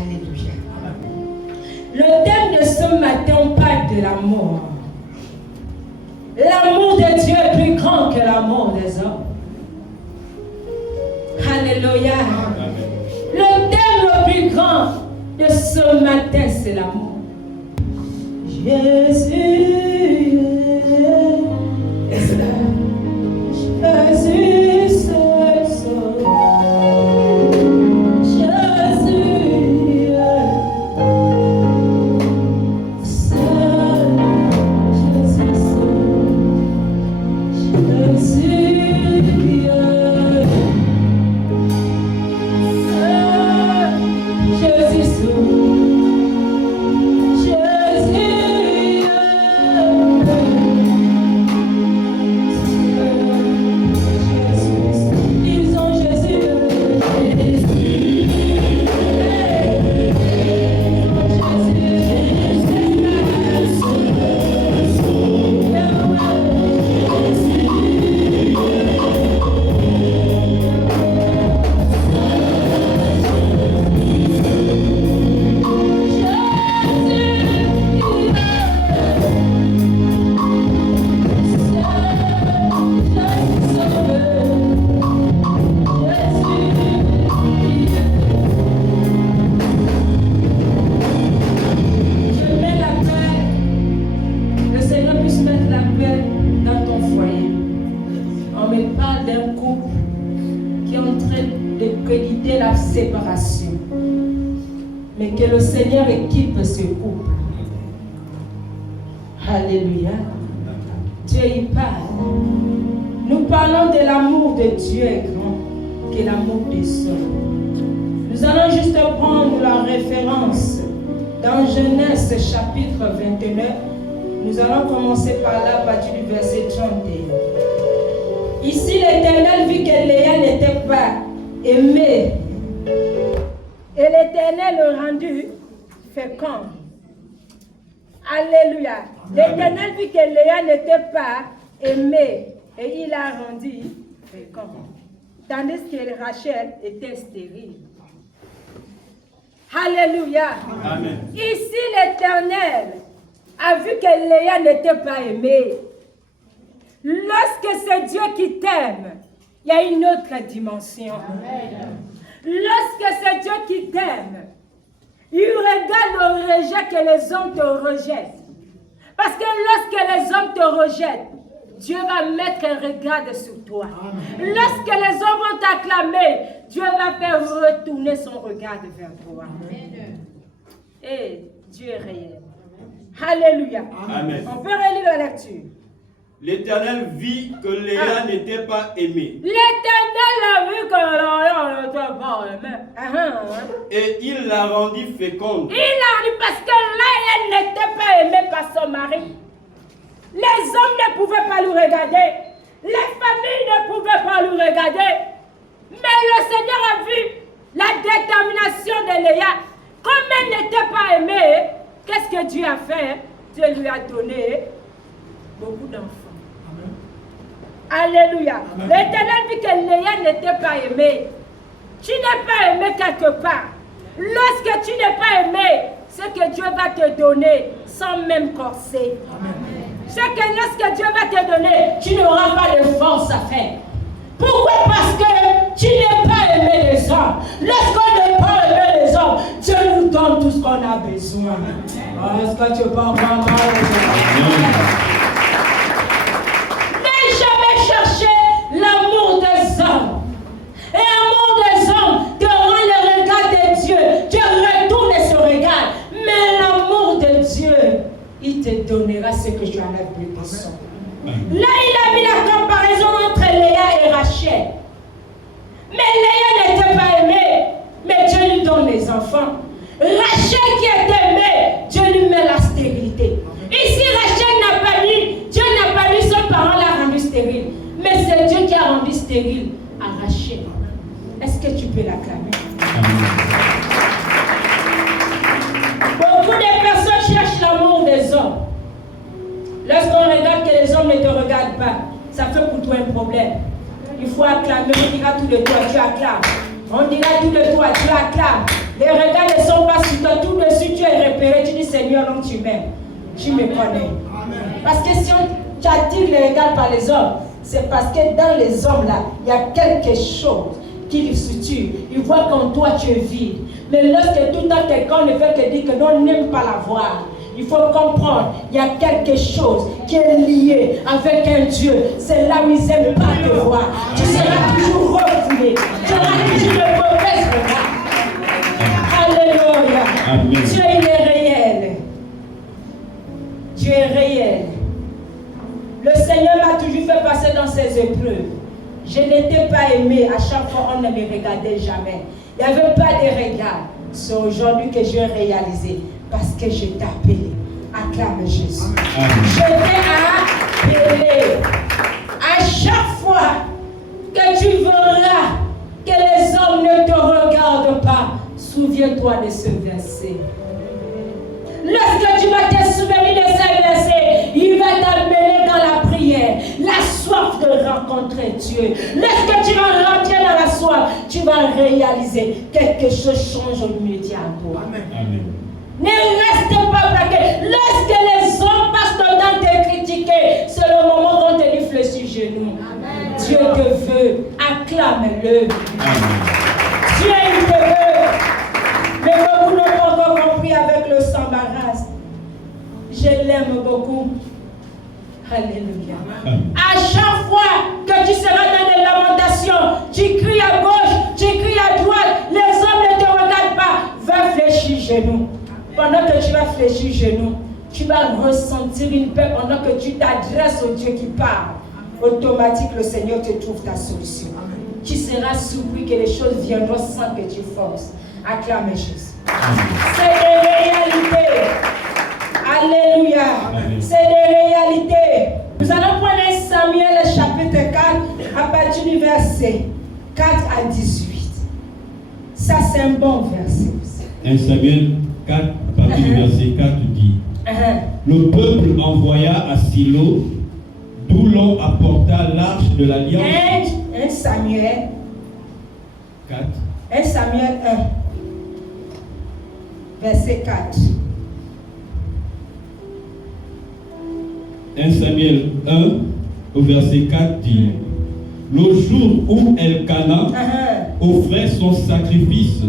Alléluia. Le thème de ce matin, on parle de l'amour. L'amour de Dieu est plus grand que l'amour des hommes. Alléluia. Le thème le plus grand de ce matin, c'est l'amour. Jésus est là. Jésus seul sauveur. Jésus seul. Jésus seul. Jésus séparation, mais que le Seigneur équipe ce couple. Alléluia. Dieu y parle. Nous parlons de l'amour de Dieu est grand que l'amour des hommes. Nous allons juste prendre la référence dans Genèse chapitre 29. Nous allons commencer par là, à partir du verset 31. Ici, l'Éternel vit que Léa n'était pas aimée. Et l'Éternel le rendu fécond. Alléluia. L'Éternel vit que Léa n'était pas aimée et il l'a rendu fécond. Tandis que Rachel était stérile. Alléluia. Amen. Ici l'Éternel a vu que Léa n'était pas aimée. Lorsque c'est Dieu qui t'aime, il y a une autre dimension. Amen. Lorsque c'est Dieu qui t'aime, il regarde le rejet que les hommes te rejettent. Parce que lorsque les hommes te rejettent, Dieu va mettre un regard sur toi. Amen. Lorsque les hommes vont t'acclamer, Dieu va faire retourner son regard vers toi. Amen. Et Dieu est réel. Alléluia. Amen. On peut relire la lecture. L'Éternel vit que Léa n'était pas aimée. L'Éternel a vu que Léa n'était pas aimée. Et il la rendit féconde. Il l'a rendu parce que Léa n'était pas aimée par son mari. Les hommes ne pouvaient pas le regarder. Les familles ne pouvaient pas le regarder. Mais le Seigneur a vu la détermination de Léa. Comme elle n'était pas aimée, qu'est-ce que Dieu a fait? Dieu lui a donné beaucoup d'enfants. Alléluia. L'Éternel vit que Léa n'était pas aimée. Tu n'es pas aimé quelque part. Lorsque tu n'es pas aimé, ce que Dieu va te donner sans même corser. C'est que lorsque Dieu va te donner, tu n'auras pas de force à faire. Pourquoi? Parce que tu n'es pas aimé les hommes. Lorsqu'on n'est pas aimé les hommes, Dieu nous donne tout ce qu'on a besoin. Est-ce que tu peux comprendre? L'amour des hommes. Et l'amour des hommes te rend le regard de Dieu. Dieu retourne ce regard. Mais l'amour de Dieu, il te donnera ce que tu en as besoin. Là, il a mis la comparaison entre Léa et Rachel. Mais Léa n'était pas aimée. Mais Dieu lui donne les enfants. Rachel qui est aimée, Dieu lui met la stérilité. Ici, Rachel n'a pas dit, Dieu n'a pas dit son parent l'a rendu stérile. Mais c'est Dieu qui a rendu stérile à Rachel. Est-ce que tu peux l'acclamer? Beaucoup de personnes cherchent l'amour des hommes. Lorsqu'on regarde que les hommes ne te regardent pas, ça fait pour toi un problème. Il faut acclamer, on dira tout de toi, tu acclames. On dira tout de toi, tu acclames. Les regards ne sont pas Seigneur, donc tu m'aimes. Tu me connais. Parce que si tu attires les regards par les hommes, c'est parce que dans les hommes là, il y a quelque chose qui les suture. Ils voient qu'en toi tu es vide. Mais lorsque tout le temps quelqu'un ne fait que dire que non, on n'aime pas la voir, il faut comprendre, il y a quelque chose qui est lié avec un Dieu. C'est là où ils n'aiment pas te voir. Tu seras toujours refoulé. Tu auras toujours de mauvaises regards. Alléluia. Amen. Dieu, il est réel. Dieu est réel. Le Seigneur m'a toujours fait passer dans ses épreuves. Je n'étais pas aimé. À chaque fois, on ne me regardait jamais. Il n'y avait pas de regard. C'est aujourd'hui que j'ai réalisé. Parce que je t'ai appelé. Acclame Jésus. Je t'ai appelé. À chaque fois que tu verras que les hommes ne te regardent pas, souviens-toi de ce verset. Lorsque tu vas te souvenir de ce verset, il va t'amener dans la prière, la soif de rencontrer Dieu. Lorsque tu vas rentrer dans la soif, tu vas réaliser quelque chose change au immédiat à toi. Amen. Ne reste pas braqué. Lorsque les hommes passent le temps de critiquer, c'est le moment qu'on te dit fléchis genoux. Amen. Dieu te veut, acclame-le. Dieu il te veut. Mais beaucoup n'ont pas encore compris avec le s'embarrasse. Je l'aime beaucoup. Alléluia. À chaque fois que tu seras dans des lamentations, tu cries à gauche, tu cries à droite, les hommes ne te regardent pas. Va fléchir genoux. Pendant que tu vas fléchir genoux, tu vas ressentir une paix pendant que tu t'adresses au Dieu qui parle. Automatique, le Seigneur te trouve ta solution. Tu seras surpris que les choses viendront sans que tu forces. Acclame Jésus. C'est des réalités. Alléluia. C'est des réalités. Nous allons prendre Samuel chapitre 4 à partir du verset 4 à 18. Ça, c'est un bon verset aussi. 1 Samuel 4, à partir du verset 4 dit Le peuple envoya à Silo, d'où l'on apporta l'arche de l'alliance. 1 Samuel 4. 1 Samuel 1, verset 4. 1 Samuel 1, au verset 4 dit Le jour où Elkana offrait son sacrifice,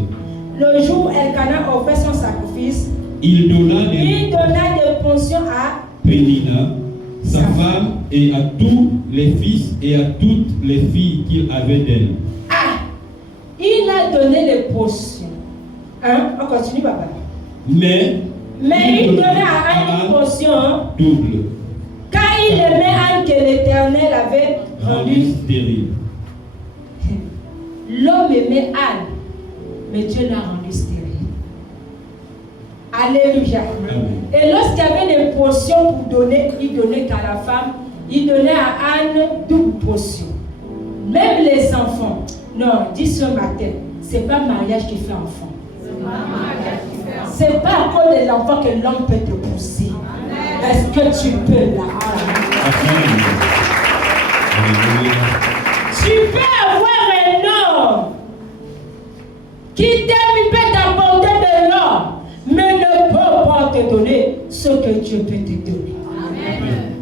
le jour où Elkana offrait son sacrifice, il donna des portions à Pénina, sa femme, et à tous les fils et à toutes les filles qu'il avait d'elle. Ah, il a donné les portions. Hein? On continue, papa. Mais il donnait à Anne une portion double. Car il aimait Anne que l'Éternel avait rendue stérile. L'homme aimait Anne, mais Dieu l'a rendue stérile. Alléluia. Amen. Et lorsqu'il y avait des portions pour donner, il donnait qu'à la femme, il donnait à Anne double portion. Même les enfants. Non, dis ce matin, c'est pas mariage qui fait enfant. C'est pas à cause des enfants que l'homme peut te pousser. Est-ce que tu peux là? Tu peux avoir un homme qui t'aime, il peut t'apporter de l'or, mais ne peut pas te donner ce que Dieu peut te donner. Amen.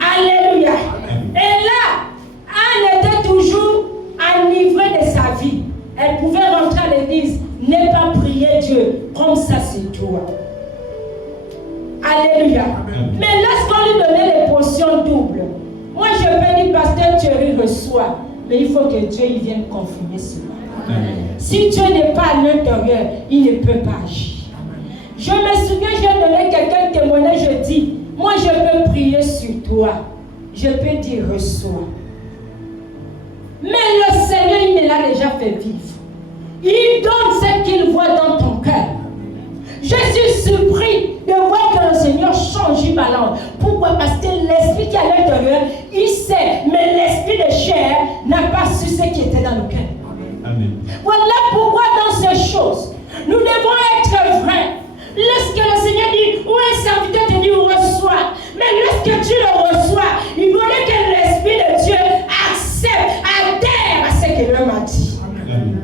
Alléluia. Amen. Et là, Anne était toujours enivrée de sa vie. Elle pouvait rentrer à l'église, ne pas prier Dieu, comme ça c'est toi. Alléluia. Amen. Mais lorsqu'on lui donnait les portions doubles, moi je peux dire, pasteur Thierry reçoit, mais il faut que Dieu il vienne confirmer cela. Amen. Si Dieu n'est pas à l'intérieur, il ne peut pas agir. Amen. Je me souviens, j'ai donné quelqu'un un témoignage, je dis, moi je peux prier sur toi. Je peux dire reçois. Mais le Seigneur, il me l'a déjà fait vivre. Il donne ce qu'il voit dans ton cœur. Je suis surpris de voir que le Seigneur change ma langue. Pourquoi? Parce que l'esprit qui est à l'intérieur, il sait, mais l'esprit de chair n'a pas su ce qui était dans le cœur. Amen. Voilà pourquoi dans ces choses, nous devons être vrais. Lorsque le Seigneur dit, ou un serviteur te dit, reçois. Mais lorsque tu le reçois, il voulait que l'esprit de Dieu accepte, adhère à ce qu'il m'a dit. Amen.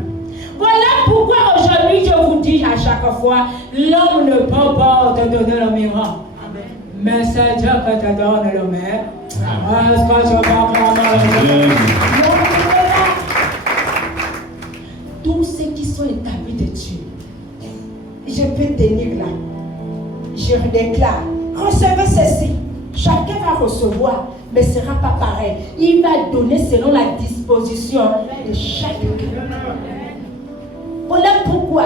Voilà pourquoi aujourd'hui je vous dis à chaque parfois, l'homme ne peut pas te donner le miracle. Mais c'est Dieu qui te donne le miracle. Est-ce que je peux acclamer? Tous ceux qui sont établis de Dieu, je peux tenir là. Je déclare, recevez ceci. Chacun va recevoir, mais ce ne sera pas pareil. Il va donner selon la disposition de chacun. Voilà pourquoi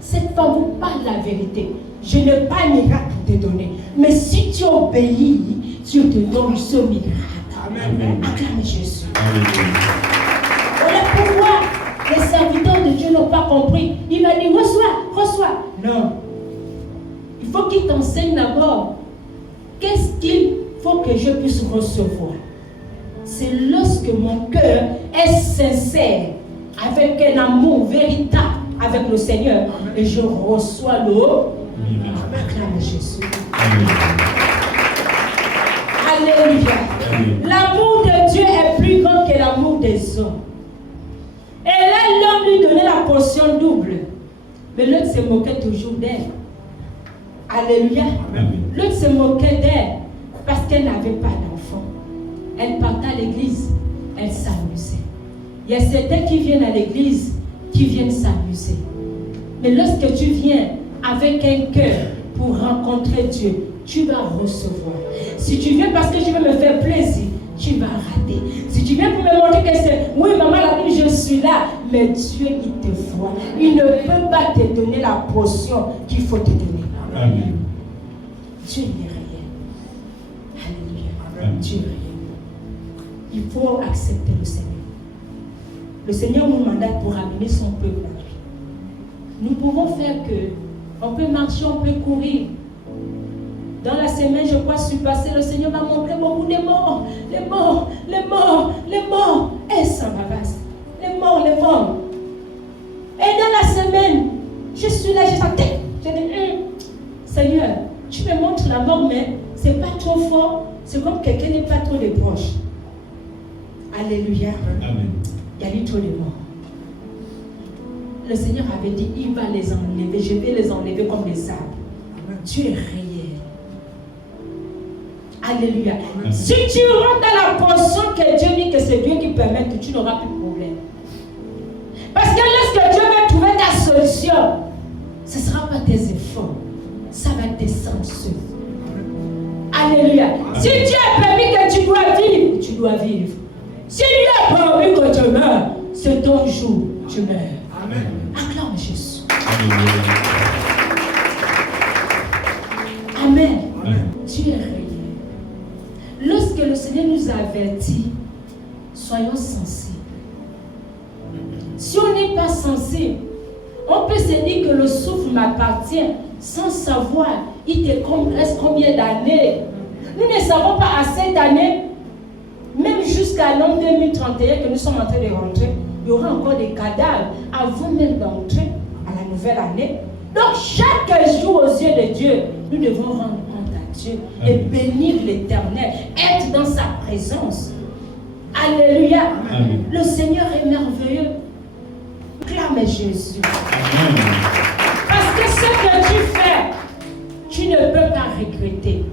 cette femme vous parle la vérité. Je n'ai pas un miracle pour te donner. Mais si tu obéis, Dieu te donne ce miracle. Amen. Acclame Jésus. Amen. Voilà pourquoi les serviteurs de Dieu n'ont pas compris. Il m'a dit, reçois. Non. Il faut qu'il t'enseigne d'abord. Qu'est-ce qu'il faut que je puisse recevoir? C'est lorsque mon cœur est sincère, avec un amour véritable avec le Seigneur, et je reçois le acclame Jésus. Amen. Alléluia. Amen. L'amour de Dieu est plus grand que l'amour des hommes. Et là, l'homme lui donnait la portion double. Mais l'autre se moquait toujours d'elle. Alléluia. L'autre se moquait d'elle parce qu'elle n'avait pas d'enfant. Elle partait à l'église, elle s'amusait. Il y a certains qui viennent à l'église, qui viennent s'amuser. Mais lorsque tu viens avec un cœur pour rencontrer Dieu, tu vas recevoir. Si tu viens parce que je veux me faire plaisir, tu vas rater. Si tu viens pour me montrer que c'est, oui maman l'a dit, je suis là, mais Dieu il te voit. Il ne peut pas te donner la portion qu'il faut te donner. Amen. Dieu est réel. Alléluia. Amen. Dieu est réel. Il faut accepter le Seigneur. Le Seigneur nous mandate pour amener son peuple à lui. Nous pouvons faire que, on peut marcher, on peut courir. Dans la semaine, je crois, je suis passé, le Seigneur m'a montré beaucoup de morts. Les morts. Et ça m'avance. Les morts. Et dans la semaine, je suis là, je sentais. Je dis, Seigneur, tu me montres la mort, mais c'est pas trop fort. C'est comme quelqu'un n'est pas trop de proche. Alléluia. Amen. Il y a eu trop de morts. Le Seigneur avait dit, il va les enlever. Je vais les enlever comme des arbres. Dieu est réel. Alléluia. Amen. Si tu rentres dans la portion que Dieu dit que c'est Dieu qui permet, que tu n'auras plus de problème. Parce que lorsque Dieu va trouver ta solution, ce ne sera pas tes efforts. Ça va descendre seul. Alléluia. Amen. Si Dieu a permis que tu dois vivre, tu dois vivre. Si Dieu a permis que tu meurs, c'est ton jour, tu meurs. Amen. Acclame Jésus. Amen. Amen. Dieu est réel. Lorsque le Seigneur nous avertit, soyons sensibles. Si on n'est pas sensible, on peut se dire que le souffle m'appartient sans savoir il te reste combien d'années. Nous ne savons pas à cette année, même jusqu'à l'an 2031 que nous sommes en train de rentrer, il y aura encore des cadavres avant même d'entrer à la nouvelle année. Donc chaque jour aux yeux de Dieu, nous devons rendre compte à Dieu et bénir l'Éternel, être dans sa présence. Alléluia. Amen. Le Seigneur est merveilleux. Clame Jésus. Amen. Parce que ce que tu fais, tu ne peux pas regretter.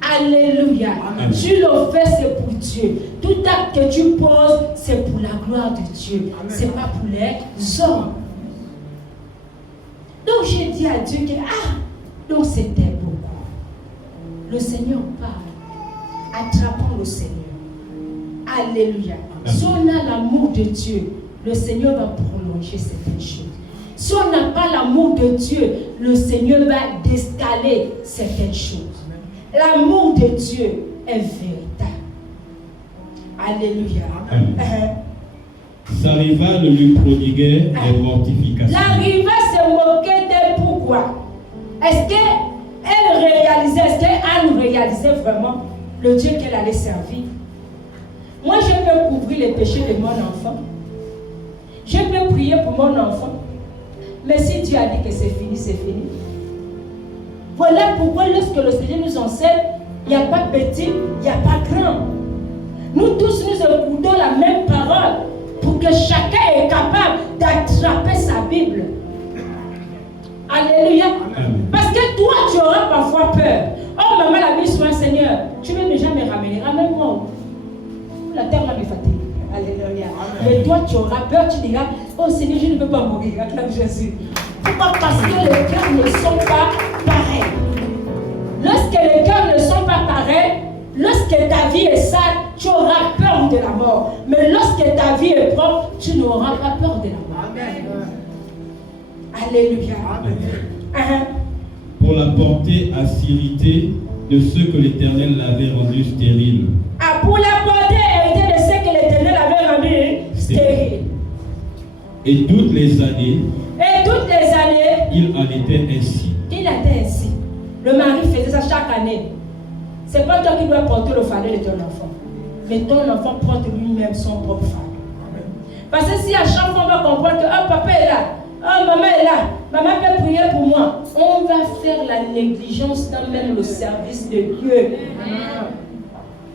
Alléluia. Amen. Tu le fais, c'est pour Dieu. Tout acte que tu poses, c'est pour la gloire de Dieu. Ce n'est pas pour les hommes. Donc j'ai dit à Dieu que, donc c'était beaucoup. Le Seigneur parle. Attrapons le Seigneur. Alléluia. Amen. Si on a l'amour de Dieu, le Seigneur va prolonger certaines choses. Si on n'a pas l'amour de Dieu, le Seigneur va décaler certaines choses. L'amour de Dieu est véritable. Alléluia. Sa rivale lui prodiguait des mortifications. La rivale se moquait d'elle. Pourquoi? Est-ce qu'elle réalisait, est-ce qu'Anne réalisait vraiment le Dieu qu'elle allait servir? Moi, je peux couvrir les péchés de mon enfant. Je peux prier pour mon enfant. Mais si Dieu a dit que c'est fini, c'est fini. Voilà pourquoi lorsque le Seigneur nous enseigne, il n'y a pas petit, il n'y a pas grand. Nous tous, nous écoutons la même parole pour que chacun est capable d'attraper sa Bible. Alléluia. Parce que toi, tu auras parfois peur. Oh, maman, la Bible soit Seigneur, tu veux déjà me ramener. Ramène-moi. La terre va me fatiguer. Alléluia. Mais toi, tu auras peur, tu diras, oh Seigneur, je ne peux pas mourir. Acclame Jésus. Pourquoi? Parce que les cœurs ne sont pas pareils. Lorsque les cœurs ne sont pas pareils, lorsque ta vie est sale, tu auras peur de la mort. Mais lorsque ta vie est propre, tu n'auras pas peur de la mort. Amen. Alléluia. Amen. Pour la portée à sérité de ceux que l'Éternel l'avait rendu stérile. Ah, pour la portée héritée de ceux que l'Éternel avait rendu stérile. Et toutes les années, il en était ainsi. Il était ainsi. Le mari faisait ça chaque année. C'est pas toi qui dois porter le fardeau de ton enfant. Mais ton enfant porte lui-même son propre fardeau. Parce que si à chaque fois on va comprendre que oh, papa est là, oh, maman est là, maman peut prier pour moi, on va faire la négligence dans même le service de Dieu.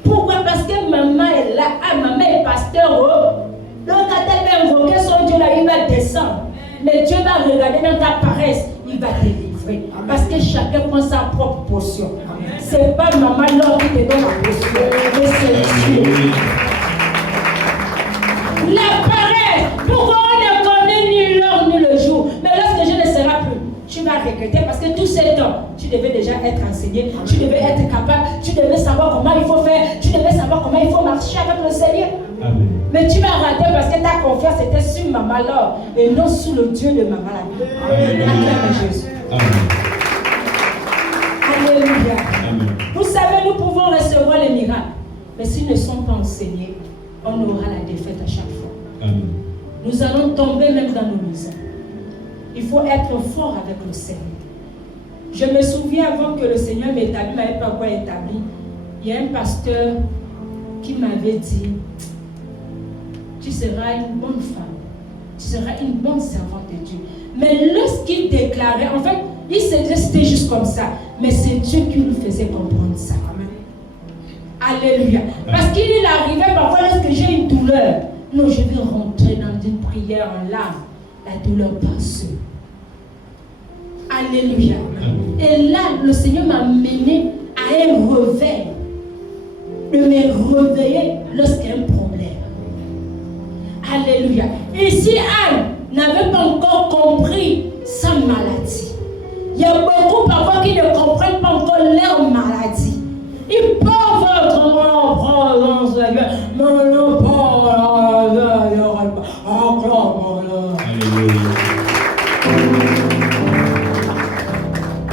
Pourquoi? Parce que maman est là, ah, maman est pasteur. Oh. Donc quand elle va invoquer son Dieu là, il va descendre. Mais Dieu va regarder dans ta paresse, il va te livrer. Parce que chacun prend sa propre portion. Ce n'est pas maman l'homme qui te donne la portion, mais c'est Dieu. La paresse, pourquoi on ne connaît ni l'heure ni le jour? Mais lorsque je ne serai plus, tu vas regretter parce que tout ce temps, tu devais déjà être enseigné, tu devais être capable, tu devais savoir comment il faut faire, tu devais savoir comment il faut marcher avec le Seigneur. Amen. Mais tu vas rater parce que ta confiance était sur maman là et non sur le Dieu de maman là. Acclame Jésus. Alléluia. Amen. Vous savez, nous pouvons recevoir les miracles, mais s'ils ne sont pas enseignés, on aura la défaite à chaque fois. Amen. Nous allons tomber même dans nos misères. Il faut être fort avec le Seigneur. Je me souviens avant que le Seigneur m'établit, m'avait pas encore établi. Il y a un pasteur qui m'avait dit, tu seras une bonne femme, tu seras une bonne servante de Dieu. Mais lorsqu'il déclarait, en fait, il se disait c'était juste comme ça, mais c'est Dieu qui nous faisait comprendre ça. Amen. Alléluia. Parce qu'il arrivait parfois lorsque j'ai une douleur, non, je vais rentrer dans une prière en larmes, la douleur passe. Alléluia. Et là, le Seigneur m'a mené à un réveil, de me réveiller lorsqu'il y a un problème. Alléluia. Ici, Anne n'avait pas encore compris sa maladie. Il y a beaucoup parfois qui ne comprennent pas encore leur maladie. Ils peuvent être en présence de Dieu, mais ne pas Alléluia.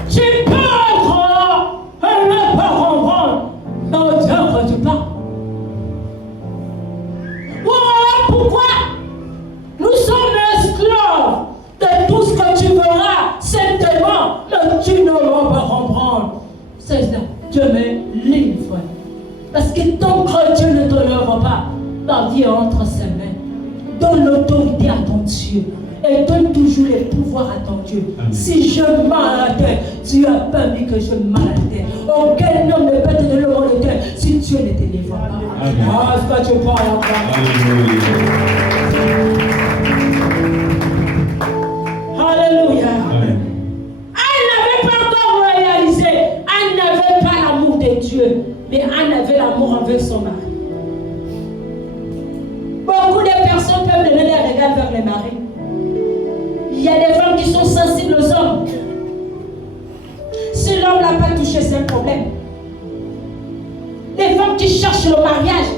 Tu peux être et ne pas comprendre, mais Dieu quand tu parles. Voilà pourquoi nous sommes esclaves de tout ce que tu verras certainement, mais tu ne vas pas comprendre. C'est ça, Dieu me livre. Parce que tant que Dieu ne te lève pas, ta vie est entre ses mains. Donne l'autorité à ton Dieu. Et donne toujours les pouvoirs à ton Dieu. Amen. Si je maladais, Dieu a permis que je maladais. Aucun homme ne peut te donner le rôle de Dieu si Dieu ne te livre pas. Ah, est-ce que tu parles encore? Alléluia. Anne n'avait pas encore réalisé. Anne n'avait pas l'amour de Dieu. Mais Anne avait l'amour envers son mari. Beaucoup de personnes peuvent donner les regards vers les maris. Il y a des femmes qui sont sensibles aux hommes. Si l'homme n'a pas touché, c'est un problème. Des femmes qui cherchent le mariage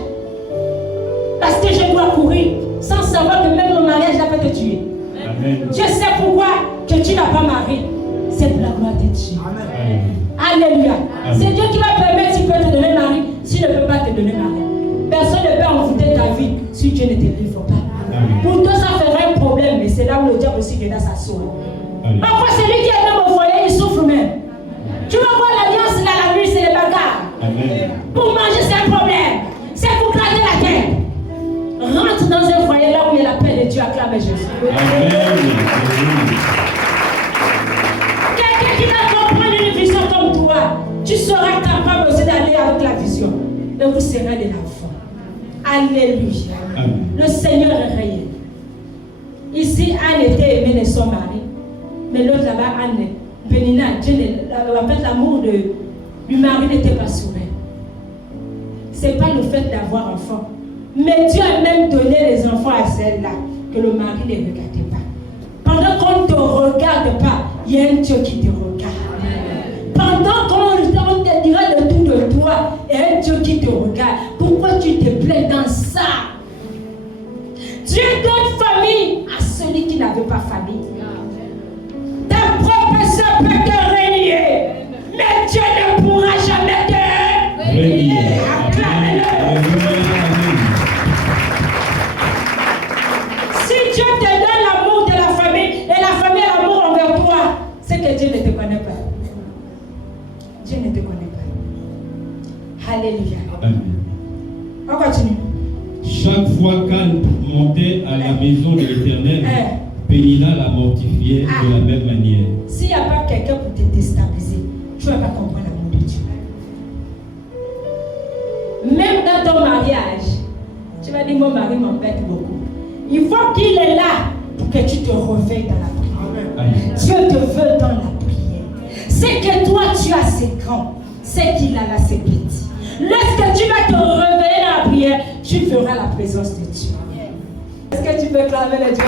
parce que je dois courir sans savoir que même le mariage n'a pas te tuer. Amen. Je sais pourquoi que tu n'as pas marié. C'est pour la gloire de Dieu. Amen. Alléluia. C'est Dieu qui va permettre s'il peut te donner mari, s'il ne peut pas te donner mari. Personne ne peut envoûter ta vie si Dieu ne te livre pas. Amen. Pour toi, ça ferait un problème, mais c'est là où le diable aussi vient dans sa soul. Parfois, celui qui est dans mon foyer, il souffre même. Tu vas voir l'alliance là, la nuit, c'est les bagarres. Amen. Pour manger, c'est un problème. C'est pour gratter la tête. Rentre dans un foyer là où il y a la paix de Dieu, acclame Jésus. Amen. Quelqu'un qui va comprendre une vision comme toi, tu seras capable aussi d'aller avec la vision. Et vous serez de l'enfant. Alléluia. Amen. Le Seigneur est réel. Ici, Anne était aimée de son mari, Mais l'autre là-bas, Anne, Pénina, en fait, l'amour du mari n'était pas sauvé. Ce n'est pas le fait d'avoir enfant. Mais Dieu a même donné les enfants à celle-là, que le mari ne regardait pas. Pendant qu'on ne te regarde pas, il y a un Dieu qui te regarde. Pendant qu'on te dira de tout de toi, il y a un Dieu qui te regarde. Pourquoi tu te plais dans ça? Dieu donne famille à celui qui n'avait pas famille. Ta propre soeur peut te régner, mais Dieu ne pourra jamais te régner. Acclame-le. Si Dieu te donne l'amour de la famille et la famille a l'amour envers toi, c'est que Dieu ne te connaît pas. Dieu ne te connaît pas. Alléluia. Amen. On continue. Chaque fois qu'Anne montait à la maison de l'Éternel, Pénina la mortifiait de la même manière. S'il n'y a pas quelqu'un pour te déstabiliser, tu ne vas pas comprendre l'amour de Dieu. Même dans ton mariage, tu vas dire mon mari m'embête beaucoup. Il faut qu'il est là pour que tu te réveilles dans la prière. Amen. Dieu te veut dans la prière. C'est que toi tu as ses grands, c'est qu'il a là ses petits. Lorsque tu vas te réveiller dans la prière, tu verras la présence de Dieu. Est-ce que tu peux clamer le Dieu?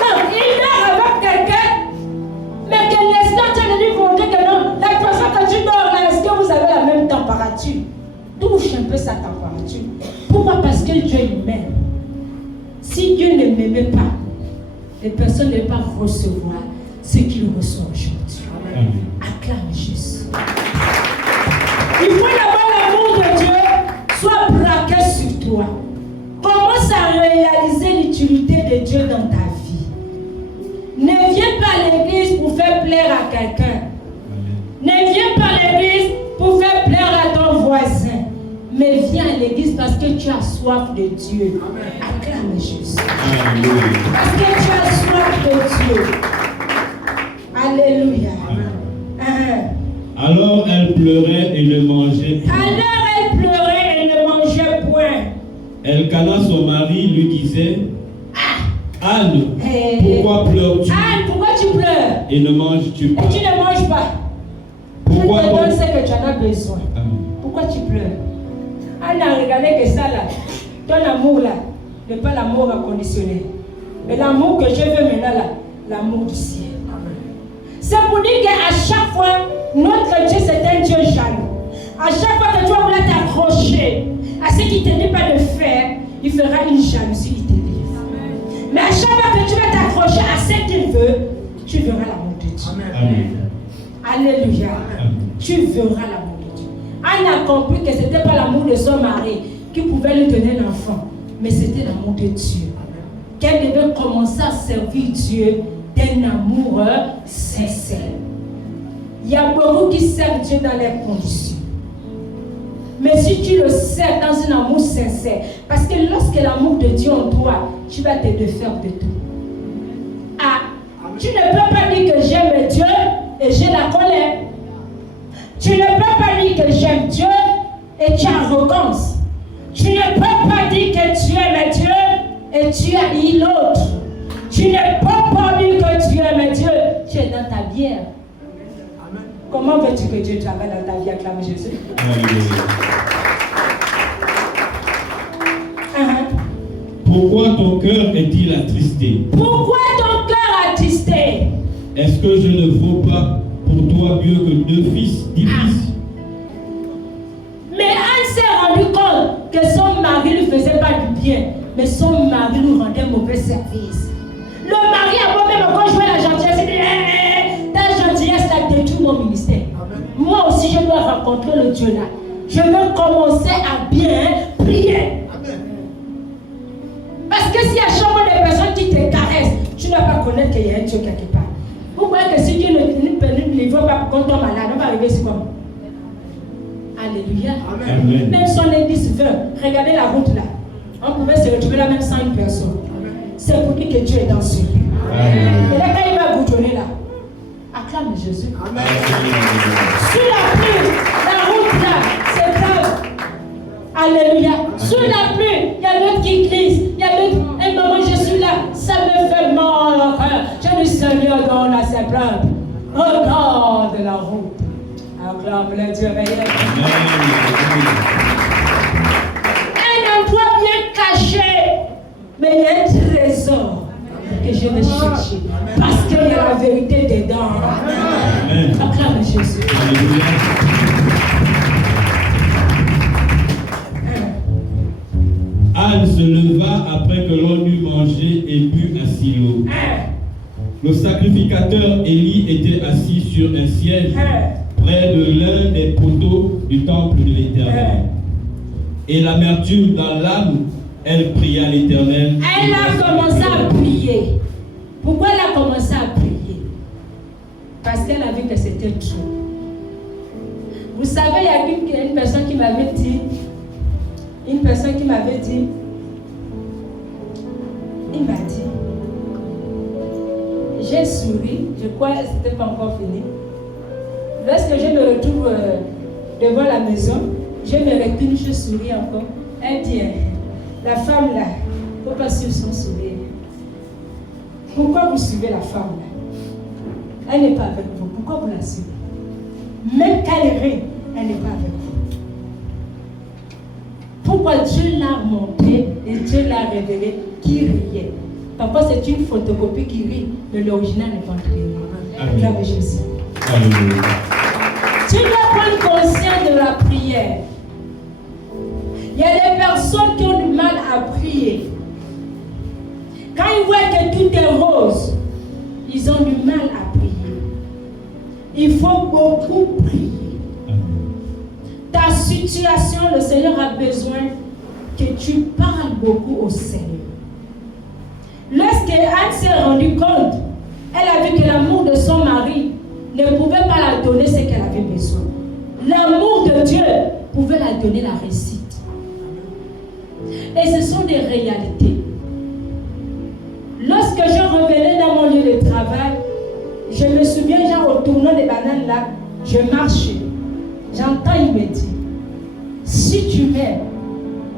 Donc, il dort avec quelqu'un, mais que l'instant tu as dit pour dire que non, la personne que tu dors là, est-ce que vous avez la même température? Touche un peu sa température. Pourquoi? Parce que Dieu m'aime. Si Dieu ne m'aimait pas, les personnes ne vont pas recevoir ce qu'il reçoit aujourd'hui. Acclame Jésus. Il faut d'abord l'amour de Dieu soit braqué sur toi. Commence à réaliser l'utilité de Dieu dans ta vie. Ne viens pas à l'église pour faire plaire à quelqu'un. Ne viens pas à l'église pour faire plaire à ton voisin. Mais viens à l'église parce que tu as soif de Dieu. Acclame Jésus. Parce que tu as soif de Dieu. Alléluia. Alors elle pleurait et ne mangeait point. Alors elle pleurait et ne mangeait point. Elkana, son mari, lui disait: Anne, pourquoi pleures-tu? Anne, pourquoi tu pleures? Et ne manges-tu pas? Et tu ne manges pas. Pourquoi Je te donc? donne ce que tu en as besoin. Pourquoi tu pleures? Anne a regardé que ça là, ton amour là, n'est pas l'amour inconditionnel. Mais l'amour que je veux maintenant là, l'amour du ciel. C'est pour dire qu'à chaque fois, notre Dieu c'est un Dieu jaloux. À chaque fois que tu vas vouloir t'accrocher à ce qu'il ne te dit pas de faire, il fera une jalousie, il te livre. Mais à chaque fois que tu vas t'accrocher à ce qu'il veut, tu verras l'amour de Dieu. Amen. Alléluia. Amen. Tu verras l'amour de Dieu. Anne a compris que ce n'était pas l'amour de son mari qui pouvait lui donner un enfant, mais c'était l'amour de Dieu. Qu'elle devait commencer à servir Dieu d'un amour sincère. Il y a beaucoup qui servent Dieu dans les conditions. Mais si tu le sers dans un amour sincère, parce que lorsque l'amour de Dieu en toi, tu vas te défaire de tout. Tu ne peux pas dire que j'aime Dieu et j'ai la colère. Tu ne peux pas dire que j'aime Dieu et tu as arrogance. Tu ne peux pas dire que tu aimes Dieu et tu as eu l'autre. Tu ne peux pas dire que tu aimes Dieu, tu es dans ta bière. Amen. Comment veux-tu que Dieu travaille dans ta vie? Acclame Jésus. Pourquoi ton cœur est-il attristé? Pourquoi ton cœur attristé? Est-ce que je ne vaux pas pour toi mieux que 10 fils? Mais Anne s'est rendu compte que son mari ne lui faisait pas du bien, mais son mari lui rendait un mauvais service. Le mari a beau même encore jouer la gentillesse, il dit ta gentillesse a détruit mon ministère. Amen. Moi aussi je dois rencontrer le Dieu là. Je veux commencer à bien prier. Amen. Parce que s'il y a chaque fois des personnes qui te caressent, tu ne vas pas connaître qu'il y a un Dieu quelque part. Vous croyez que si Dieu ne livre pas quand on est malade, on va arriver ici comme. Alléluia. Amen. Même si on est 10, 20, regardez la route là. On pouvait se retrouver là même sans une personne. C'est pour dire que Dieu est dans ce lieu. Et là, quand il va boutonner là, acclame Jésus. Amen. Sur la pluie, la route là, c'est grave. Alléluia. Sous la pluie, il y a l'autre qui glisse. Il y a l'autre. Et maman, je suis là, ça me fait mal. donne à ses peuples. Regarde la route. Acclame le Dieu meilleur. Un endroit bien caché, mais il y a un trésor que je vais chercher. Parce qu'il y a la vérité dedans. Acclame Jésus. Anne se leva après que l'on eut mangé et bu à Silo. Le sacrificateur Élie était assis sur un siège près de l'un des poteaux du temple de l'Éternel. Et l'amertume dans l'âme, elle pria l'Éternel. Elle a commencé à prier. Pourquoi elle a commencé à prier? Parce qu'elle a vu que c'était trop. Vous savez, il y a une personne qui m'avait dit, il m'a dit, j'ai souri, je crois que ce n'était pas encore fini. Lorsque je me retrouve devant la maison, je me recule, je souris encore. Elle dit, la femme là, il ne faut pas suivre son sourire. Pourquoi vous suivez la femme là? Elle n'est pas avec vous. Pourquoi vous la suivez? Même qu'elle rit, elle n'est pas avec vous. Pourquoi Dieu l'a montré et Dieu l'a révélé qui riait? Parfois c'est une photocopie qui rit, mais l'original n'est pas en train de Jésus. Alléluia. Tu dois prendre conscience de la prière. Il y a des personnes qui ont du mal à prier. Quand ils voient que tout est rose, ils ont du mal à prier. Il faut beaucoup prier. Ta situation, le Seigneur a besoin que tu parles beaucoup au Seigneur. Lorsqu'Anne s'est rendue compte, elle a vu que l'amour de son mari ne pouvait pas la donner ce qu'elle avait besoin. L'amour de Dieu pouvait la donner la réussite. Et ce sont des réalités. Lorsque je revenais dans mon lieu de travail, je me souviens, genre au tournant des bananes là, je marchais. J'entends, il me dit, si tu m'aimes,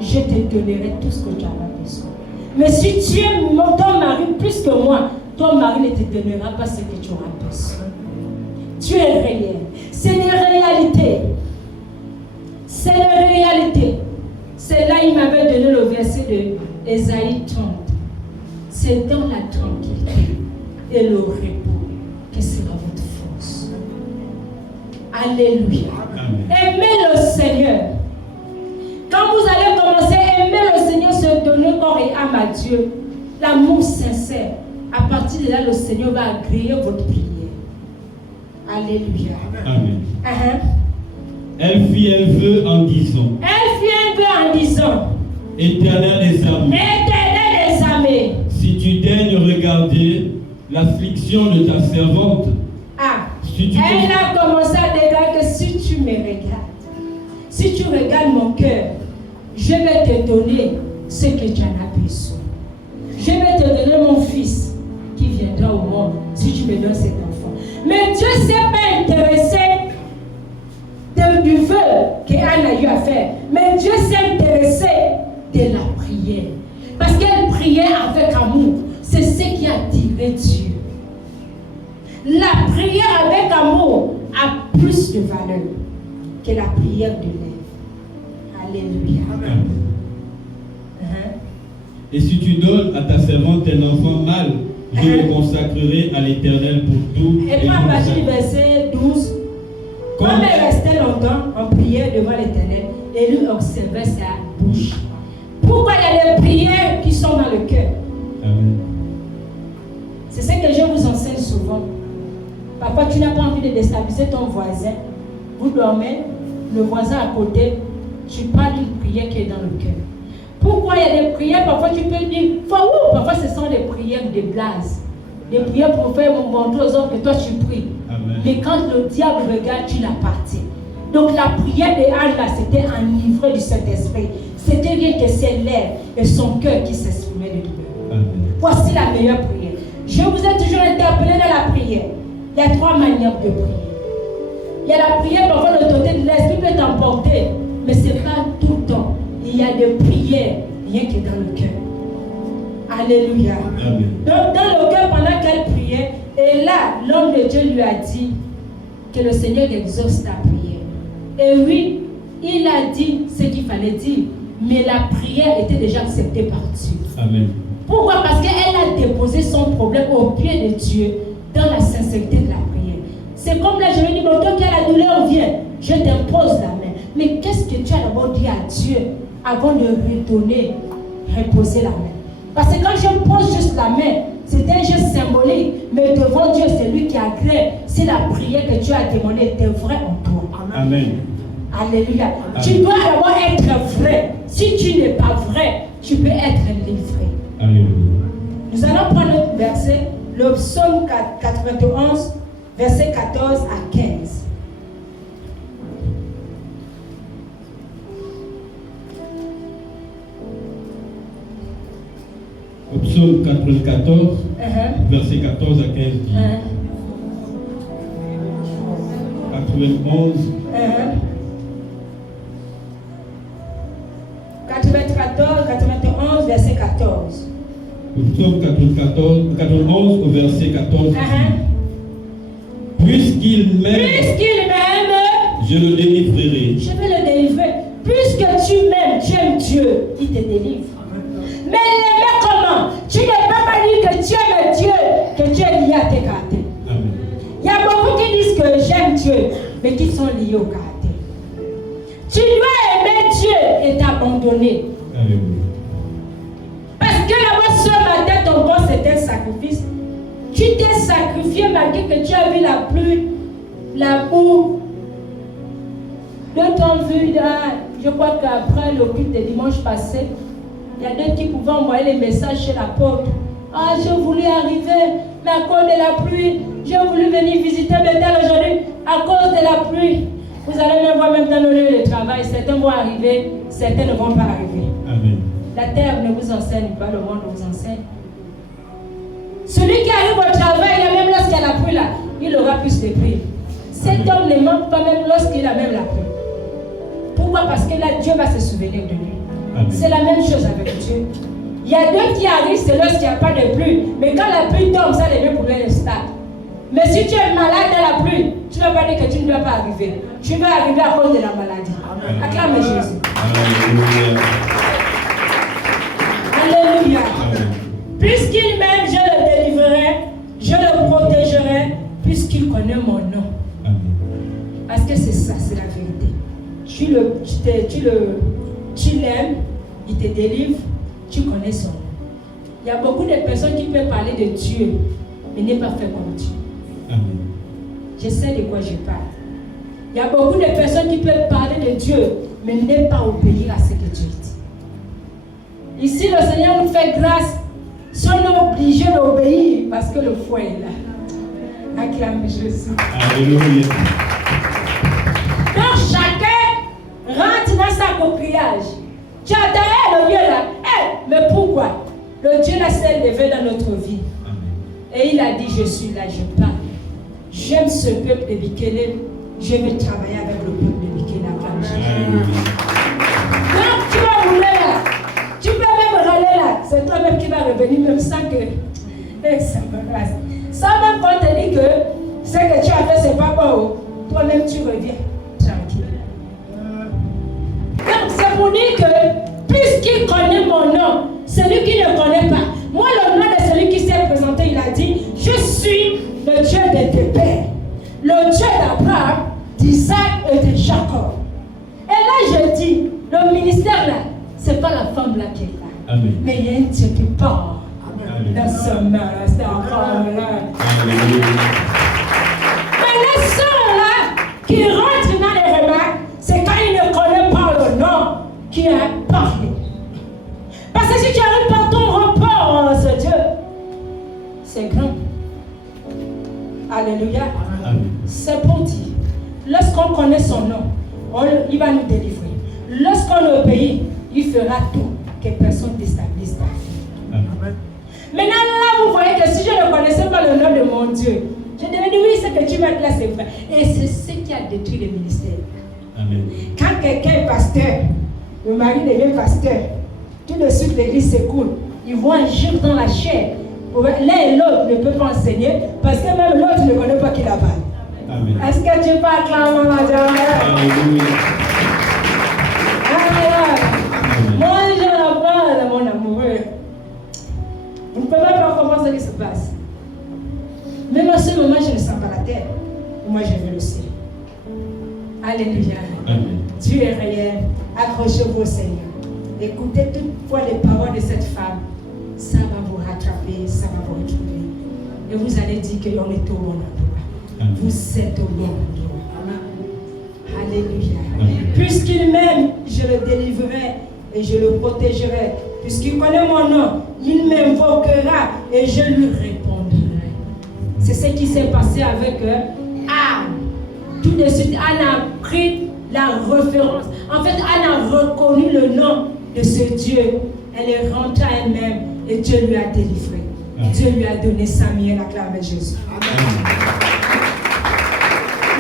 je te donnerai tout ce que tu as besoin. Mais si tu aimes ton mari plus que moi, ton mari ne te donnera pas ce que tu auras besoin. Tu es réel. C'est une réalité. C'est une réalité. C'est là il m'avait donné le verset de Ésaïe 30. C'est dans la tranquillité et le repos que sera votre force. Alléluia. Aimez le Seigneur. Quand vous allez commencer à aimer le Seigneur, se donner corps et âme à Dieu, l'amour sincère, à partir de là, le Seigneur va agréer votre prière. Alléluia. Amen. Elle fit un vœu en disant. Éternel des armées. Si tu daignes regarder l'affliction de ta servante. Elle a commencé à dire que si tu me regardes, si tu regardes mon cœur, je vais te donner ce que tu en as besoin. Je vais te donner mon fils qui viendra au monde si tu me donnes cet enfant. Mais Dieu ne s'est pas intéressé du vœu qu'Anne a eu à faire. Mais Dieu s'est intéressé de la prière. Parce qu'elle priait avec amour. C'est ce qui a attiré Dieu. La prière avec amour a plus de valeur que la prière de lèvres. Alléluia. Et si tu donnes à ta servante un enfant mâle, je le consacrerai à l'Éternel pour tout. Et puis à partir du verset 12, comme elle restait longtemps en prière devant l'Éternel, et lui observait sa bouche. Pourquoi il y a des prières qui sont dans le cœur? C'est ce que je vous enseigne souvent. Parfois, tu n'as pas envie de déstabiliser ton voisin. Vous dormez, le voisin à côté, tu parles d'une prière qui est dans le cœur. Pourquoi il y a des prières? Parfois, tu peux dire, parfois, ce sont des prières de blagues. Des prières pour faire montrer aux autres que toi, tu pries. Amen. Mais quand le diable regarde, tu l'appartiens. Donc, la prière de Anne, là, c'était enivré du Saint-Esprit. C'était rien que ses lèvres et son cœur qui s'exprimaient de douleur. Voici la meilleure prière. Je vous ai toujours interpellé dans la prière. Il y a 3 manières de prier. Il y a la prière, parfois l'autorité de l'esprit peut t'emporter, mais ce n'est pas tout le temps. Il y a des prières, rien que dans le cœur. Alléluia. Amen. Donc, dans le cœur, pendant qu'elle priait, Et là, l'homme de Dieu lui a dit que le Seigneur exauce ta prière. Et oui, il a dit ce qu'il fallait dire, mais la prière était déjà acceptée par Dieu. Amen. Pourquoi? Parce qu'elle a déposé son problème au pied de Dieu dans la sincérité de la prière. C'est comme là, je lui dis, bon, toi qui as la douleur, viens, je t'impose la main. Mais qu'est-ce que tu as d'abord dit à Dieu avant de redonner, reposer la main? Parce que quand je pose juste la main, c'est un geste symbolique, mais devant Dieu, c'est lui qui agrée si la prière que tu as demandée était vraie en toi. Amen. Alléluia. Amen. Tu dois d'abord être vrai. Si tu n'es pas vrai, tu peux être livré. Alléluia. Nous allons prendre notre verset, le psaume 91, verset 14 à 15. Au psaume 94, verset 14 à 15 dit 91. 91, verset 14. Le psaume 91 au verset 14 dit Puisqu'il m'aime, je le délivrerai. Je vais le délivrer. Puisque tu m'aimes, tu aimes Dieu, il te délivre. Mais l'aimer comment? Tu n'es pas dit que tu aimes Dieu, que tu es lié à tes caractères. Amen. Il y a beaucoup qui disent que j'aime Dieu, mais qui sont liés au caractère. Tu dois aimer Dieu et t'abandonner. Alléluia. Parce que là-bas, ce matin, ton corps, c'est un sacrifice. Tu t'es sacrifié malgré que tu as vu la pluie, la boue. Deux t'ont vu, je crois qu'après le culte de dimanche passé, il y a deux qui pouvaient envoyer les messages chez l'apôtre. Ah, je voulais arriver, mais à cause de la pluie, j'ai voulu venir visiter Bethel aujourd'hui à cause de la pluie. Vous allez même voir même dans le lieu de travail, certains vont arriver, certains ne vont pas arriver. Amen. La terre ne vous enseigne pas, le monde vous enseigne. Celui qui arrive au travail, là, même lorsqu'il y a la pluie, là, il aura plus de pluie. Cet homme ne manque pas même lorsqu'il a même la pluie. Pourquoi? Parce que là, Dieu va se souvenir de lui. Amen. C'est la même chose avec Dieu. Il y a deux qui arrivent, c'est lorsqu'il n'y a pas de pluie. Mais quand la pluie tombe, ça devient pour le stade. Mais si tu es malade dans la pluie, tu ne vas pas dire que tu ne dois pas arriver. Tu vas arriver à cause de la maladie. Amen. Acclame Jésus. Alléluia. Alléluia. Amen. Puisqu'il m'aime, je le délivrerai, je le protégerai, puisqu'il connaît mon nom. Amen. Parce que c'est ça, c'est la vérité. Tu l'aimes, il te délivre, tu connais son nom. Il y a beaucoup de personnes qui peuvent parler de Dieu, mais n'est pas fait comme Dieu. Amen. Je sais de quoi je parle. Il y a beaucoup de personnes qui peuvent parler de Dieu, mais ne pas obéir à ce que Dieu dit. Ici, le Seigneur nous fait grâce. Sommes obligés d'obéir parce que le fouet est là. Acclame Jésus. Alléluia. Quand chacun rentre dans sa coquillage, tu as derrière le lieu là. Mais pourquoi? Le Dieu là s'est levé dans notre vie. Amen. Et il a dit, je suis là, je parle. J'aime ce peuple de Bikele. Je vais travailler avec le peuple de Bikele. Alléluia. Donc tu vas rouler là. Tu peux même râler là. C'est toi-même qui vas revenir même sans que... ça me passe. Sans même qu'on te dit que ce que tu as fait, c'est pas bon. Toi-même, tu reviens tranquille. Donc c'est pour dire que puisqu'il connaît mon nom, celui qui ne connaît pas, moi le nom de celui qui s'est présenté, il a dit, je suis le Dieu de tes pères, le Dieu d'Abraham, d'Isaac et de Jacob. Et là je dis, le ministère là, c'est pas la femme là qui est là. Amen. Mais il y a un Dieu qui parle. Amen. Dans ce moment, c'est encore là. Alléluia. Mais les sœurs là, qui rentrent dans les remarques, c'est quand ils ne connaissent pas le nom qui a parlé. Parce que si tu n'arrives pas ton rapport, ce Dieu, c'est grand. Alléluia. Amen. C'est pour dire, lorsqu'on connaît son nom, il va nous délivrer. Lorsqu'on obéit, il fera tout que personne ne déstabilise ta vie. Amen. Maintenant là, vous voyez que si je ne connaissais pas le nom de mon Dieu, je devais dire oui, ce que tu mets là, c'est vrai. Et c'est ce qui a détruit le ministère. Amen. Quand quelqu'un est pasteur, le mari devient pasteur, tout de suite l'église s'écoule. Ils vont agir dans la chair. L'un et l'autre ne peuvent pas enseigner parce que même l'autre ne connaît pas qui la parle. Amen. Est-ce que tu parles clairement, madame? Alléluia. Moi, je la parle à mon amoureux. Vous ne pouvez pas comprendre ce qui se passe. Même à ce moment, je ne sens pas la terre. Moi, je veux le ciel. Alléluia. Amen. Dieu est réel. Accrochez-vous au Seigneur. Écoutez toutefois les paroles de cette femme. Ça va vous rattraper, ça va vous retrouver. Et vous allez dire qu'on est au bon endroit. Amen. Vous êtes au bon endroit. Alléluia. Amen. Puisqu'il m'aime, je le délivrerai et je le protégerai. Puisqu'il connaît mon nom, il m'invoquera et je lui répondrai. C'est ce qui s'est passé avec Anne. Tout de suite, Anne a pris la référence. En fait, Anne a reconnu le nom de ce Dieu. Elle est rentrée à elle-même et Dieu lui a délivré. Amen. Dieu lui a donné Samuel, acclamé Jésus.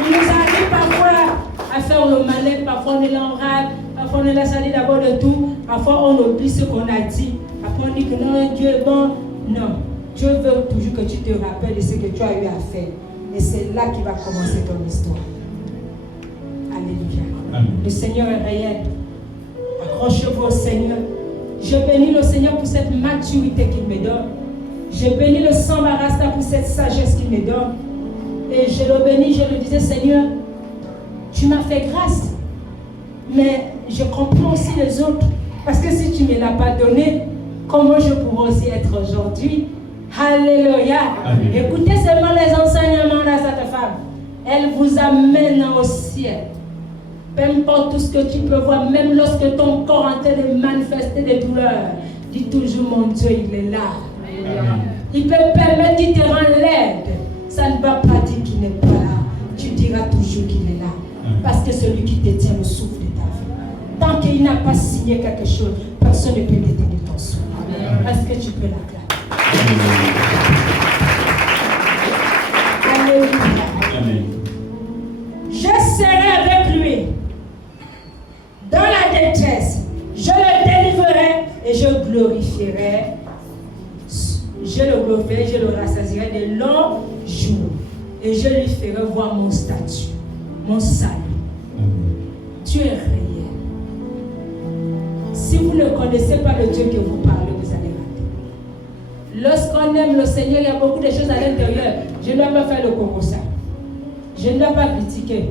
Il nous arrive parfois à faire le malin, parfois on est l'enrage, parfois on est laisse aller d'abord de tout, parfois on oublie ce qu'on a dit, après on dit que non, Dieu est bon. Non, Dieu veut toujours que tu te rappelles de ce que tu as eu à faire. Et c'est là qu'il va commencer ton histoire. Alléluia. Amen. Le Seigneur est réel. Accrochez-vous au Seigneur. Je bénis le Seigneur pour cette maturité qu'il me donne. Je bénis le Sambarasta pour cette sagesse qu'il me donne. Et je le bénis, je le disais, Seigneur, tu m'as fait grâce. Mais je comprends aussi les autres. Parce que si tu ne me l'as pas donné, comment je pourrais aussi être aujourd'hui? Alléluia. Amen. Écoutez seulement les enseignements de cette femme. Elle vous amène au ciel. Peu importe tout ce que tu peux voir, même lorsque ton corps est en train de manifester des douleurs, dis toujours, mon Dieu, il est là. Amen. Il peut permettre qu'il te rende l'aide. Ça ne va pas dire qu'il n'est pas là. Tu diras toujours qu'il est là. Amen. Parce que celui qui te tient le souffle de ta vie. Tant qu'il n'a pas signé quelque chose, personne ne peut détenir ton souffle. Est-ce que tu peux l'acclamer? Alléluia. Amen. Je serai avec lui dans la détresse. Je le délivrerai et je glorifierai. Je le glorifierai, je le rassasierai de longs jours. Et je lui ferai voir mon statut, mon salut. Dieu est réel. Si vous ne connaissez pas le Dieu que vous parlez, vous allez rater. Lorsqu'on aime le Seigneur, il y a beaucoup de choses à l'intérieur. Je ne dois pas faire le cocosa. Je ne dois pas critiquer.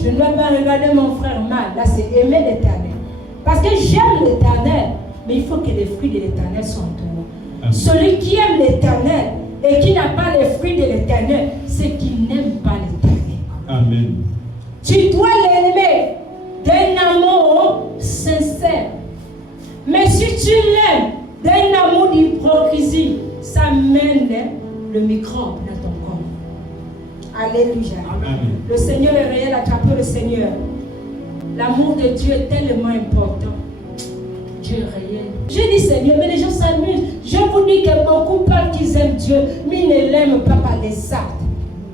Je ne dois pas regarder mon frère mal. Là, c'est aimer l'Éternel. Parce que j'aime l'Éternel. Mais il faut que les fruits de l'Éternel soient en moi. Amen. Celui qui aime l'Éternel et qui n'a pas les fruits de l'Éternel, c'est qu'il n'aime pas l'Éternel. Amen. Tu dois l'aimer d'un amour sincère. Mais si tu l'aimes d'un amour d'hypocrisie, ça mène le microbe dans ton corps. Alléluia. Amen. Le Seigneur est réel, attrapez le Seigneur. L'amour de Dieu est tellement important. Dieu est réel. Je dis Seigneur, mais les gens s'amusent. Je vous dis que beaucoup parlent qu'ils aiment Dieu, mais ils ne l'aiment pas par les actes.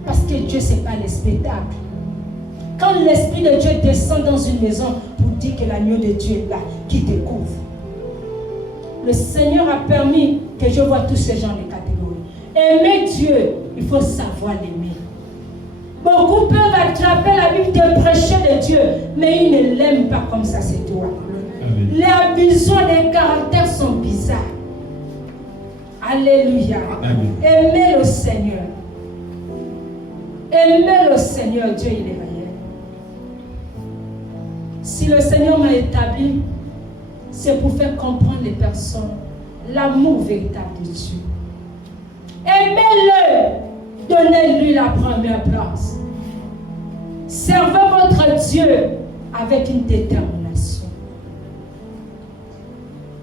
Parce que Dieu, ce n'est pas les spectacles. Quand l'Esprit de Dieu descend dans une maison pour dire que l'agneau de Dieu est là, qui découvre. Le Seigneur a permis que je vois tous ces gens de catégorie. Aimer Dieu, il faut savoir l'aimer. Beaucoup peuvent attraper la Bible de prêcher de Dieu, mais ils ne l'aiment pas comme ça, c'est toi. Amen. Les visions des caractères sont bizarres. Alléluia. Amen. Aimez le Seigneur. Aimez le Seigneur, Dieu il est réel. Si le Seigneur m'a établi, c'est pour faire comprendre les personnes l'amour véritable de Dieu. Aimez-le, donnez-lui la première place. Servez votre Dieu avec une détermination.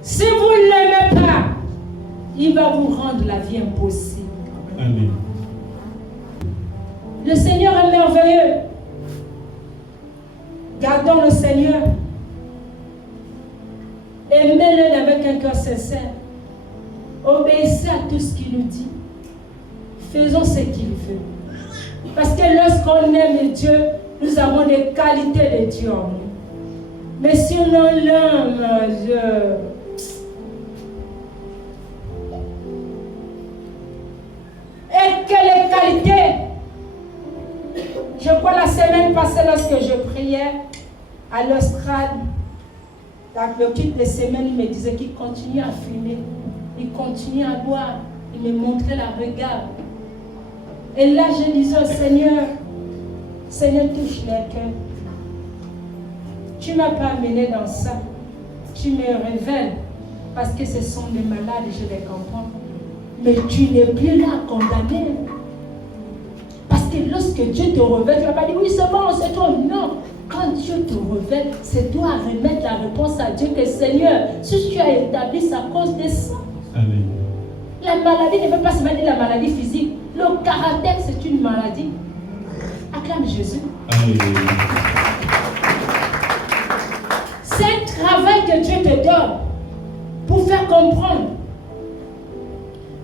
Si vous ne l'aimez pas, il va vous rendre la vie impossible. Amen. Le Seigneur est merveilleux. Gardons le Seigneur. Aimez-le avec un cœur sincère. Obéissez à tout ce qu'il nous dit. Faisons ce qu'il veut. Parce que lorsqu'on aime Dieu, nous avons des qualités de Dieu en nous. Mais si on l'aime, quelle qualité. Je crois la semaine passée, lorsque je priais à l'Austrade, le titre de semaine, il me disait qu'il continue à fumer, il continue à boire, il me montrait la regard. Et là, je disais au Seigneur, Seigneur, touche les cœurs. Tu ne m'as pas amené dans ça. Tu me révèles, parce que ce sont des malades, je les comprends. Mais tu n'es plus là à condamner. Parce que lorsque Dieu te révèle, tu ne vas pas dire, oui, c'est bon, c'est toi. Non. Quand Dieu te révèle, c'est toi à remettre la réponse à Dieu que Seigneur, si tu as établi sa cause de ça. Amen. La maladie ne veut pas se mettre de la maladie physique. Le caractère, c'est une maladie. Acclame Jésus. Amen. C'est un travail que Dieu te donne pour faire comprendre.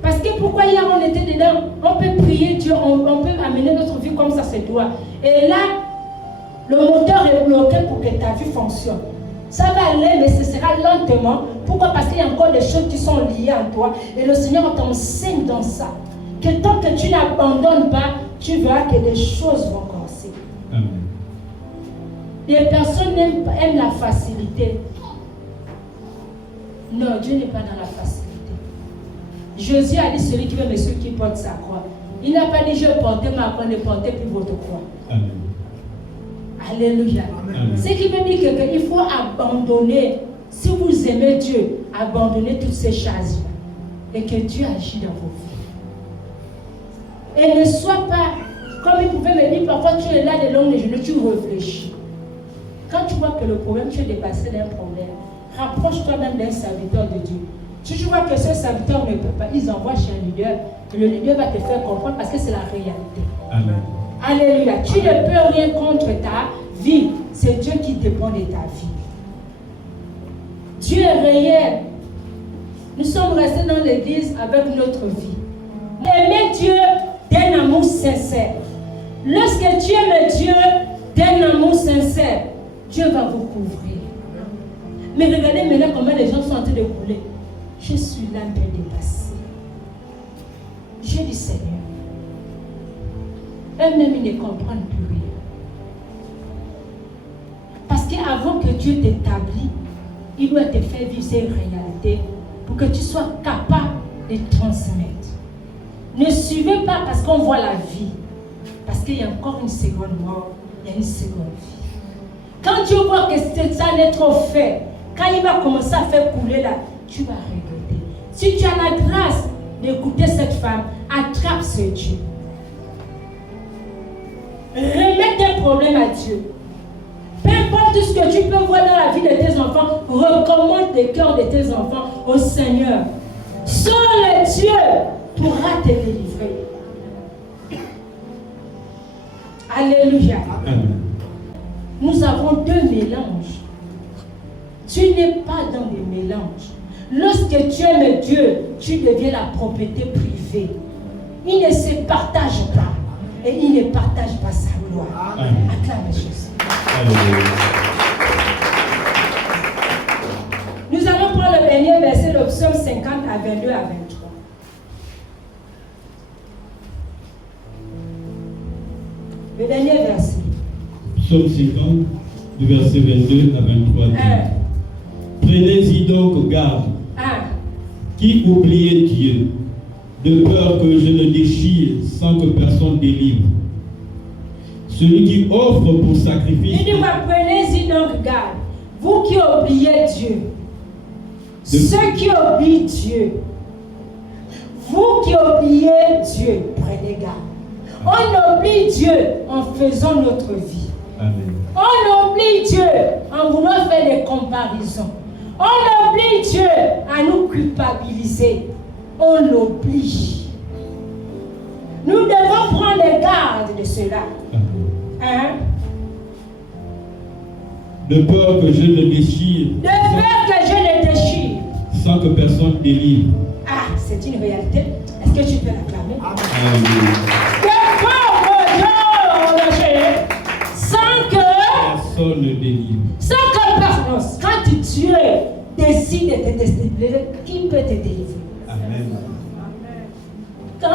Parce que pourquoi hier on était dedans, on peut prier Dieu, on peut amener notre vie comme ça se doit. Et là, le moteur est bloqué pour que ta vie fonctionne. Ça va aller, mais ce sera lentement. Pourquoi? Parce qu'il y a encore des choses qui sont liées à toi. Et le Seigneur t'enseigne dans ça. Que tant que tu n'abandonnes pas, tu verras que des choses vont commencer. Amen. Les personnes aiment la facilité. Non, Dieu n'est pas dans la facilité. Jésus a dit, celui qui veut me suivre, qui porte sa croix. Il n'a pas dit, je portais ma croix, ne portez plus votre croix. Amen. Alléluia. Amen. Ce qui veut dire qu'il faut abandonner. Si vous aimez Dieu, abandonnez toutes ces choses et que Dieu agit dans vos vies. Et ne sois pas, comme il pouvait me dire, parfois tu es là de longs genoux, tu réfléchis. Quand tu vois que le problème, tu es dépassé d'un problème, rapproche-toi même d'un serviteur de Dieu. Si tu vois que ce serviteur ne peut pas, ils envoient chez un leader. Et le leader va te faire comprendre parce que c'est la réalité. Amen. Alléluia. Tu ne peux rien contre ta vie. C'est Dieu qui dépend de ta vie. Dieu est réel. Nous sommes restés dans l'église avec notre vie. Aimer Dieu d'un amour sincère. Lorsque tu aimes Dieu d'un amour sincère, Dieu va vous couvrir. Mais regardez maintenant comment les gens sont en train de couler. Je suis là un peu dépassée. Je dis Seigneur, eux-mêmes ils ne comprennent plus rien. Parce qu'avant que Dieu t'établisse, il doit te faire vivre ces réalités pour que tu sois capable de transmettre. Ne suivez pas parce qu'on voit la vie. Parce qu'il y a encore une seconde mort, il y a une seconde vie. Quand Dieu voit que ça n'est trop fait, quand il va commencer à faire couler là, tu vas regretter. Si tu as la grâce d'écouter cette femme, attrape ce Dieu. Remets tes problèmes à Dieu. Peu importe ce que tu peux voir dans la vie de tes enfants, recommande le cœur de tes enfants au Seigneur. Seul Dieu pourra te délivrer. Alléluia. Amen. Nous avons deux mélanges. Tu n'es pas dans des mélanges. Lorsque tu aimes Dieu, tu deviens la propriété privée. Il ne se partage pas. Et il ne partage pas sa gloire. Acclame Jésus. Nous allons prendre le dernier verset, le psaume 50 à 22 à 23. Le dernier verset. Psaume 50, du verset 22 à 23. Prenez-y donc garde. Qui oubliait Dieu, de peur que je ne déchire sans que personne délivre. Celui qui offre pour sacrifice. Il dit, prenez-y donc garde. Vous qui oubliez Dieu. Ceux qui oublient Dieu. Vous qui oubliez Dieu, prenez garde. On oublie Dieu en faisant notre vie. Amen. On oublie Dieu en voulant faire des comparaisons. On oublie Dieu à nous culpabiliser. On l'oublie. Nous devons prendre garde de cela. Hein? De peur que je ne déchire. De peur que je ne déchire. Sans que personne délivre. Ah, c'est une réalité. Est-ce que tu peux l'acclamer? Amen. De peur que je ne déchire. Sans que personne ne délivre. Sans que personne. Quand Dieu décide de te délivrer, qui peut te délivrer? Amen. Quand